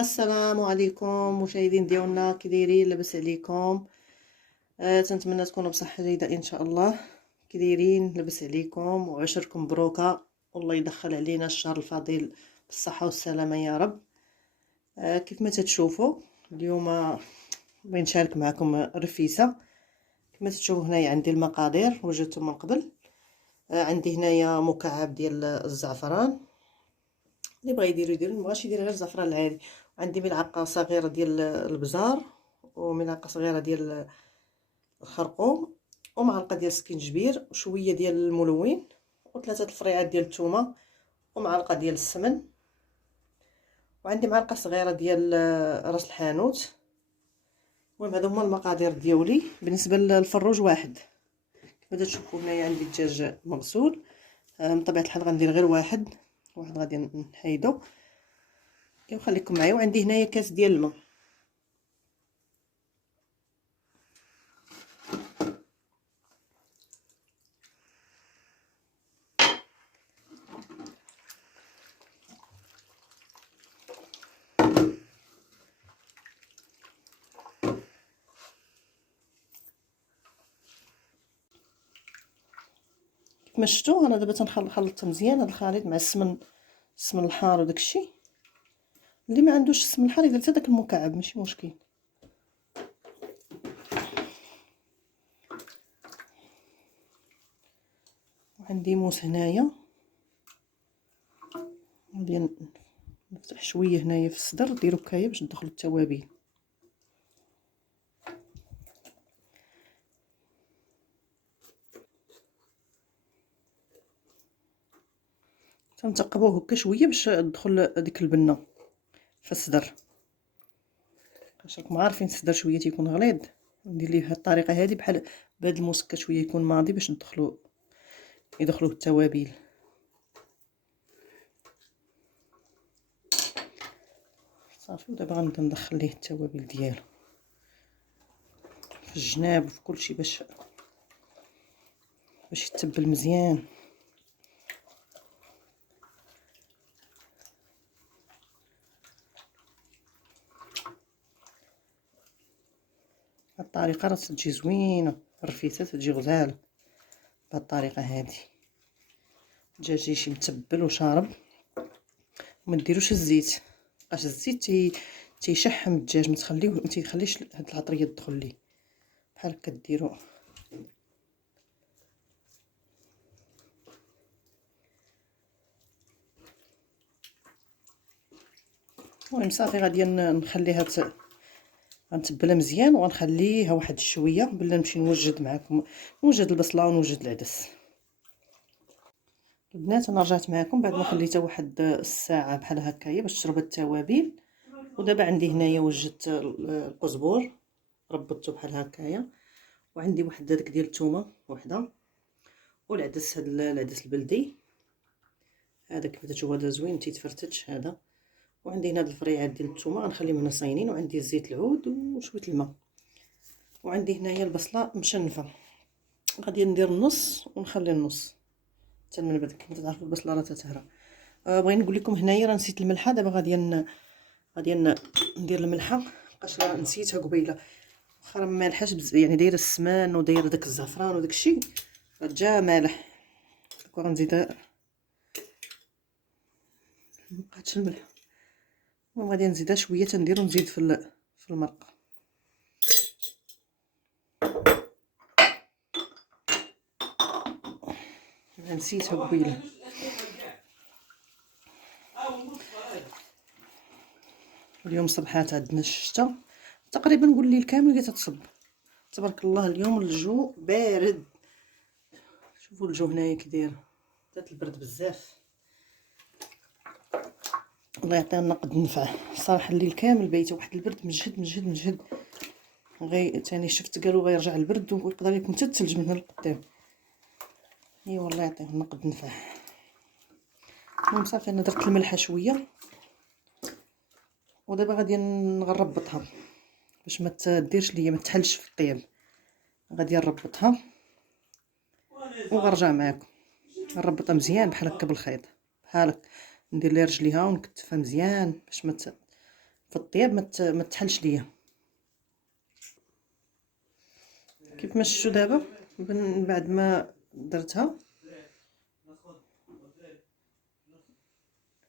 السلام عليكم مشاهدين ديالنا، كي دايرين؟ لاباس عليكم؟ تنتمنى تكونوا بصحه جيده ان شاء الله. كي دايرين؟ لاباس عليكم وعشركم مبروكه، والله يدخل علينا الشهر الفضيل بالصحه والسلامه يا رب. كيف ما تتشوفوا اليوم بغيت نشارك معكم رفيسه. كما تشوفوا هنايا عندي المقادير وجدتهم من قبل. عندي هنايا مكعب ديال الزعفران، اللي بغى يدير يدير، مبغاش يدير غير الزعفران العادي. وعندي ملعقه صغيره ديال البزار، وملعقه صغيره ديال الخرقوم، ومعلقه ديال السكينجبير، وشويه ديال الملون، وثلاثه الفريعات ديال الثومه، ومعلقه ديال السمن، وعندي معلقه صغيره ديال راس الحانوت. المهم هادو هما المقادير ديالي. بالنسبه للفروج واحد، كما تشوفوا هنايا عندي الدجاج مغسول. من طبيعه الحال غندير غير واحد غادي نحيدو وخليكم معايا. وعندي هنايا كاس ديال الماء. كما شفتوا انا دابا تنخلط مزيان هذا الخليط مع السمن الحار وداكشي. اللي ما عندوش السمن الحار يدير حتى داك المكعب، ماشي مشكل. وعندي موس هنايا، غادي نفتح شويه هنايا في الصدر، ديروا كايه باش تدخل التوابل. تنتقبوه هكا شويه باش تدخل ديك البنه في الصدر. راكم عارفين الصدر شويه تيكون غليظ، ندير ليه بهذه الطريقه هذه بحال بهذا الموس شويه يكون ماضي باش يدخلوا التوابل. صافي. ودابا غنبدا ندخل ليه التوابل ديالو في الجناب وفي كلشي باش يتبل مزيان. هاد الطريقه راه تجي زوينه، الرفيسه تجي غزاله بهاد الطريقه هذه. الدجاج يجي متبل وشارب. وما ديروش الزيت، بقاش الزيت تيشحم الدجاج، ما تيخليش هاد العطريه تدخل ليه. بحال هكا ديروا. المهم صافي غادي نخليها غنتبلها مزيان، وغنخليها واحد شويه بلا نمشي نوجد معكم، نوجد البصله ونوجد العدس. البنات انا رجعت معكم بعد ما خليتها واحد الساعه بحال هكايا باش تشرب التوابل. ودابا عندي هنايا وجدت القزبور، ربطته بحال هكايا، وعندي واحد داك ديال الثومه وحده، والعدس، هذا العدس البلدي هذا كيف تشوفوا هذا زوين تيتفرتش هذا. وعندي هنا هاد الفريعات ديال الثومه غنخليهم هنا صاينين، وعندي الزيت العود وشويه الماء. وعندي هنايا البصله مشنفه، غادي ندير النص ونخلي النص حتى من بعد. كما تعرفوا البصله راه تتهرى. بغيت نقول لكم هنايا راه نسيت الملحه. دابا غادي ندير الملحه، بقاش راه نسيتها قبيله. واخا ما مالحاش يعني دايره السمان ودايره داك الزعفران وداك الشيء، راه مالح. غنزيد مبقاتش الملح. وغادي نزيدها شويه، تندير ونزيد في المرقه. نسيتها قبيله. اليوم صبحات عندنا الشتا تقريبا، نقول الليل كامل اللي تتصب. تبارك الله اليوم الجو بارد. شوفوا الجو هنايا كي داير، بدات البرد بزاف. الله يعطينا النقد النفع. صراحه الليل كامل بايته واحد البرد مجهد مجهد مجهد. تاني شفت قالوا غيرجع البرد ويقدر يكون حتى الثلج من هنا لقدام. اي والله يعطيه النقد النفع. المهم صافي انا درت الملحه شويه، ودابا غادي نغربطها باش ما تديرش ليا، ما تحلش في الطياب. غادي نربطها وغنرجع معكم. نربطها مزيان بحال هكا بالخيط، بحال هكا. ندير ليها رجليها ونكتفها مزيان باش ما في الطياب ما تحلش ليا. كيف ما شفتوا دابا من بعد ما درتها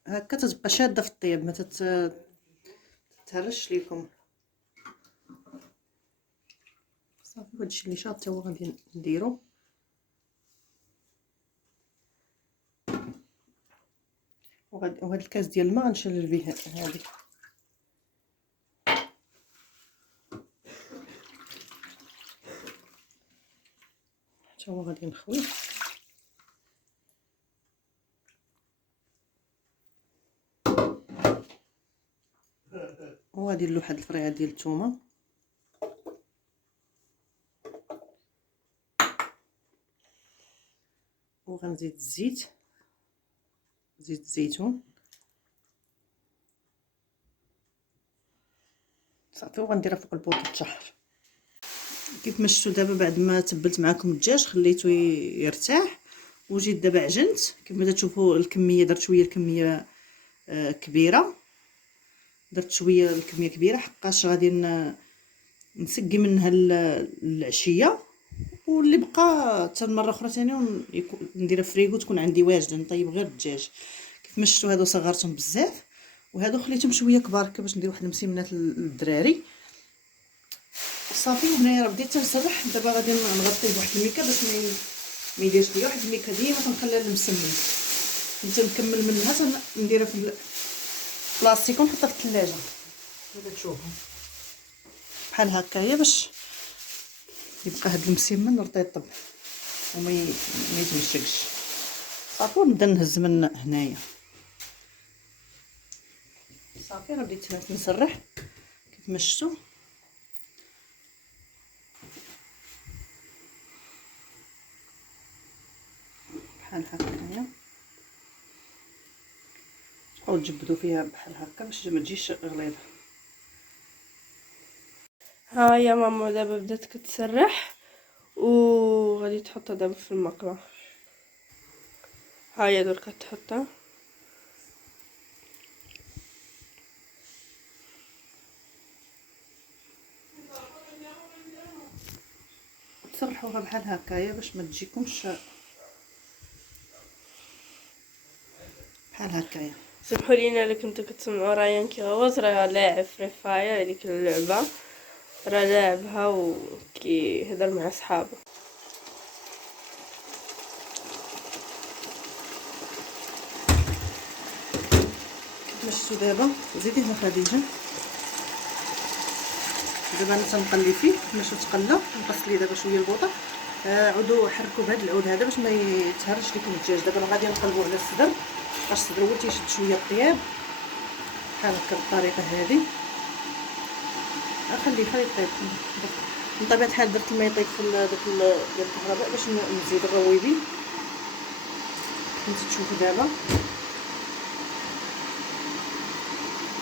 هكا تتبقى شاده في الطياب، ما تتهرش ليكم. صافي هادشي اللي شاد حتى هو غادي نديرو. وهاد الكاس ديال الماء غنشلل به هادي. حتى هو غادي نخوي. وغادي ندير واحد الفريعه ديال الثومه، وغنزيد الزيت، زيت الزيتون صافي، وغنديرها فوق البوط تشهر. كيف ما شفتوا دابا بعد ما تبلت معكم الدجاج خليته يرتاح، وجيت دابا عجنت كما تشوفوا الكميه. درت شويه الكميه كبيره، درت شويه الكميه كبيره حقاش غادي نسقي منها العشيه، واللي بقى حتى المره اخرى ثاني نديرها فريغو تكون عندي واجده. نطيب غير الدجاج. كيف ما شفتوا هادو صغرتهم بزاف، وهادو خليتهم شويه كبار هكا باش ندير واحد المسمنات للدراري صافي. وهنايا راه بديت تنسرح. دابا غادي نغطيه بواحد الميكا باش ما يديرش ليا. واحد الميكا ديما كنخليها المسمن، كنت نكمل منها نديرها في البلاستيك ونحطها في الثلاجه. هذا تشوفوا بحال هكايا باش يبقى هاد المسمن رطيب وما يتمشكش صافي. ونبدا نهز من هنايا صافي. راه بديت نسرح كيف ما شفتوا. بحال هكايا تحاولوا تجبدوا فيها بحال هكا باش ما تجيش غليظه. ها يا ماما دابا بدات كتسرح وغادي تحطها دابا في المقله. ها هي درك كتحطها. تسرحوها بحال هكايا باش ما تجيكمش بحال هكايا. سمحوا لينا اللي كنتو كتسمعوا ريان كيغوت، راه لاعب فري فاير هذيك اللعبه، راه لاعبها وكيهضر مع صحابه. كيف شفتوا دابا زيديها خديجه. دابا انا تنقلي فيه باش تقلى. نقص ليه دابا شويه البوطه. عودوا حركوا بهذا العود هذا باش ما يتهرش لكم الدجاج. دابا غادي نقلبوا على الصدر، باش الصدر هو تيشد شويه الطياب بحال هكا بالطريقه هذه. خليه يطيب. من طبيعه الحال درت الماء يطيب في داك ديال الكهرباء باش نزيد الرويبي. كنت تشوفوا دابا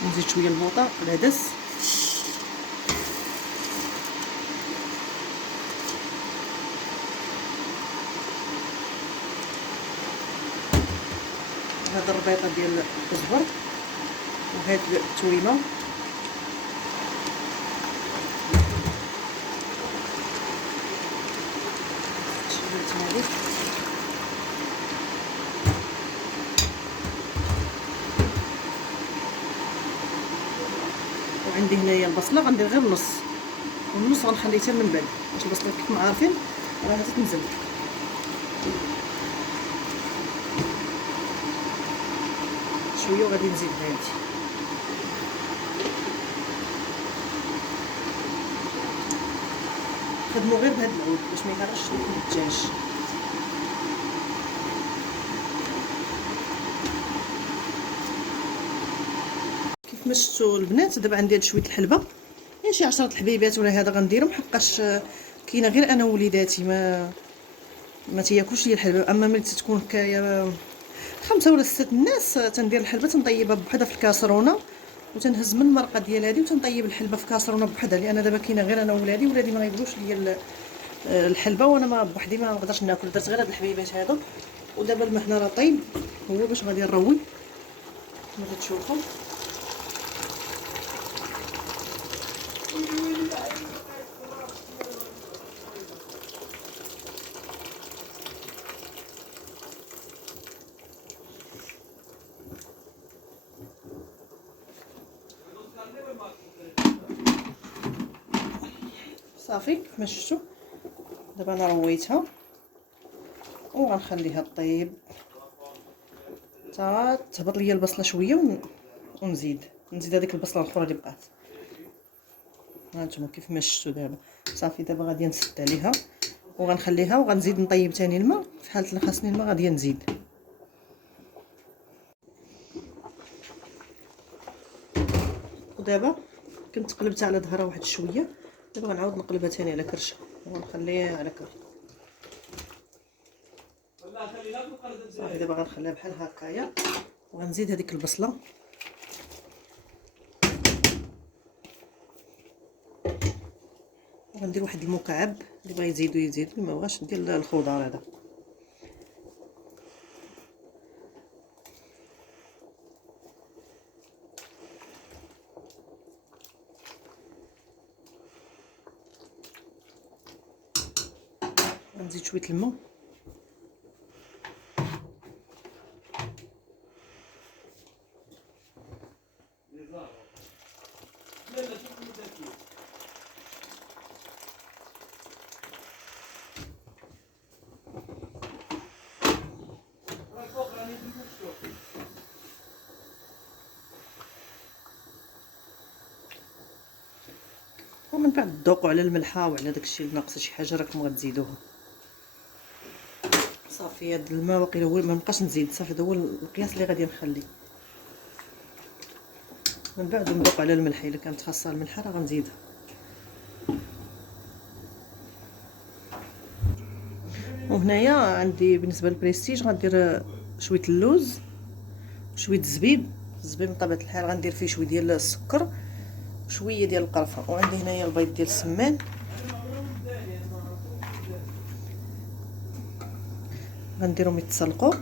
نزيد شويه البوطه والعدس. هاد الربيطه ديال الكزبر وهاد التويمه هذه. وعندي هنايا البصله غندير غير النص، والنص غنخليه حتى من بعد باش البصله كيف عارفين راها تتنزل. شويه وغادي نزيد هادي. خدموا غير بهذا العود باش ما يهرش لكم الدجاج. كيف ما شفتوا البنات دابا عندي هاد شويه الحلبه، يعني شي 10 الحبيبات ولا هذا غنديرهم حقاش كاينه غير انا ووليداتي ما تياكلوش ليا الحلبه. اما ملي تكون هكايا 5 ولا 6 الناس تندير الحلبه تنطيبها بوحدها في الكاسرونه، وتنهز من المرقه ديال هذه وتنطيب الحلبه في كاسرونه بوحدها. لان دابا كاينه غير انا وولادي ما غيبغوش ليا الحلبه، وانا ما بوحدي ما نقدرش ناكل. درت غير هاد الحبيبات هادو. ودابا الماء هنا راه طيب، هو باش غادي نروي كما تشوفوا. صافي كيف ما شفتوا. دابا انا رويتها وغنخليها طيب حتى تهبط ليا البصله شويه ونزيد هذيك البصله الاخرى اللي بقات. هانتوما كيف ما شفتوا. دابا صافي دابا غادي نسد عليها وغنخليها وغنزيد نطيب ثاني الماء. في حاله اللي خاصني الماء غادي نزيد. ودابا كنت قلبتها على ظهرها واحد شويه. دابا غنعاود نقلبها ثاني على كرشه ونخليها على كرشه. صافي دابا غنخليها بحال هكايا وغنزيد هذيك البصله وغندير واحد المكعب. اللي بغى يزيدو يزيد، اللي ما بغاش ندير الخضار هذا. غنزيد شويه الماء ومن بعد تذوقوا على الملحه وعلى داكشي اللي ناقص شي حاجه راكم غتزيدوها. صافي هاد الماء واقيلا هو ما نبقاش نزيد. صافي هذا هو القياس اللي غادي نخلي. من بعد نذوق على الملح، الا كانت خاصها الملحه راه غنزيدها. وهنايا عندي بالنسبه للبريستيج غندير شويه اللوز وشويه الزبيب من طبيعه الحال غندير فيه شويه ديال السكر وشويه ديال القرفه. وعندي هنايا البيض ديال السمان غنديرهم يتسلقوا.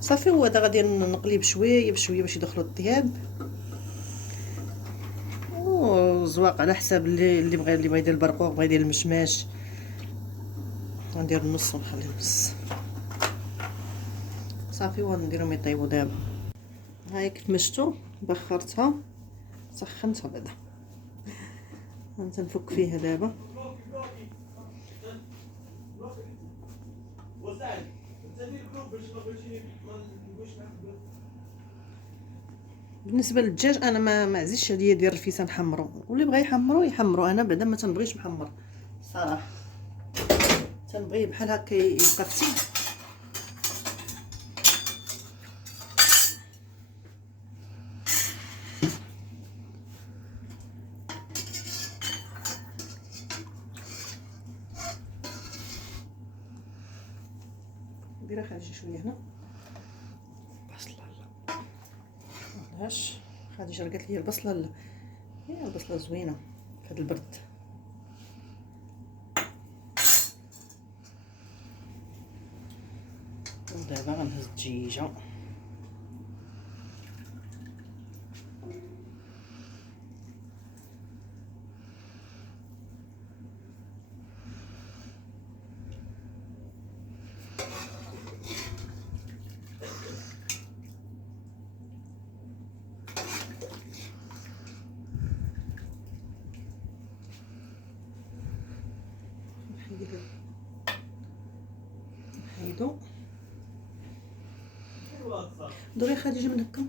صافي وهذا غادي نقلي بشويه باش يدخلوا الطياب. وزواق على حساب اللي بغى يدير البرقوق، بغى يدير المشماش. غندير النص ونخلي النص. صافي وغنديرهم يطيبوا. دابا هاي كيف ما شفتوا بخرتها سخنتها. بعدا غنفك فيها دابا. بالنسبه للدجاج انا ما عزيزش عليا ديال الرفيسه نحمرو، واللي بغى يحمرو انا بعدا ما تنبغيش محمر صراحه. تنبغيه بحال هكا يبقى فتيل. نديرها خارجي شويه هنا بصله. لا علاش خديجه قالت لي البصله لا، هي البصله زوينه في هذا البرد. ودابا غنهز الدجيجه. نحيدو دوري خديجه من هكا.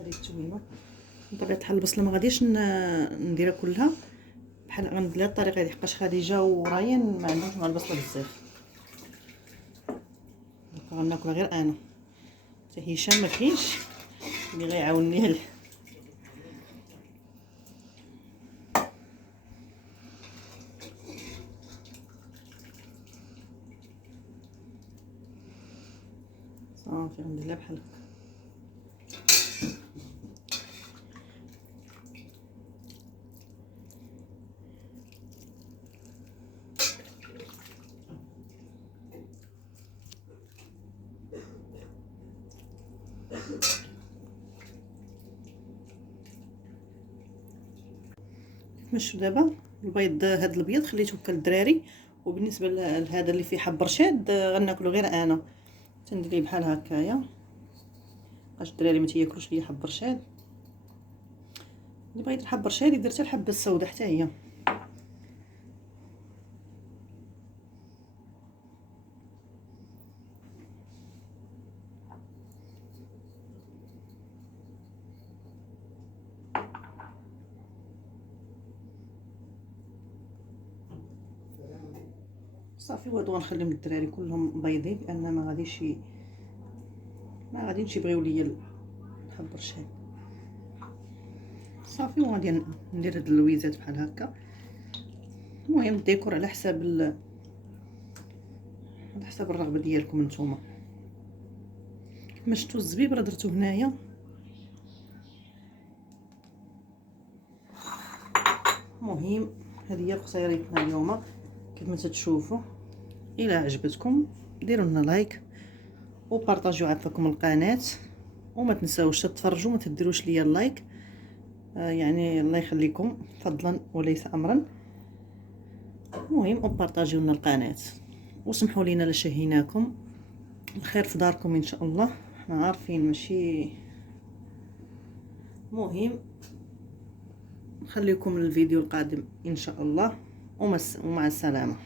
هذه التوينه بطبيعه الحال البصله ما غاديش نديرها كلها بحال غنديرها الطريقه هذه، حقاش خديجه وريان ما عندهمش مع البصله بزاف. غناكلها غير انا، حتى هشام ما كاينش اللي غيعاونني عليه. صافي غنديرها بحال هكا. مشو دابا البيض هذا الابيض خليته هكا للدراري، وبالنسبه لهذا اللي فيه حب رشاد غناكلو غير انا. تنديريه بحال هكايا باش الدراري ما تياكلوش ليا حب رشاد. اللي بغيت الحب رشاد يدير حتى الحبه السوداء حتى هي. صافي وهادو غنخليهم للدراري كلهم بيضين لان ما غاديش يبغيو ليا الحب رشاد. صافي وغادي ندير هاد اللويزات بحال هكا. المهم الديكور على حساب الرغبه ديالكم نتوما. كما شفتوا الزبيب راه درتو هنايا. المهم هذه هي قصيرتنا اليوم كما تتشوفوا. الى عجبتكم ديروا لنا لايك وبارطاجيو عفاكم القناه، وما تنساوش تتفرجوا ما تديروش ليا اللايك. يعني الله يخليكم فضلا وليس امرا. المهم وبارطاجيو لنا القناه وسمحوا لينا لشهيناكم. الخير في داركم ان شاء الله، احنا عارفين ماشي. مهم نخليكم للفيديو القادم ان شاء الله ومع السلامه.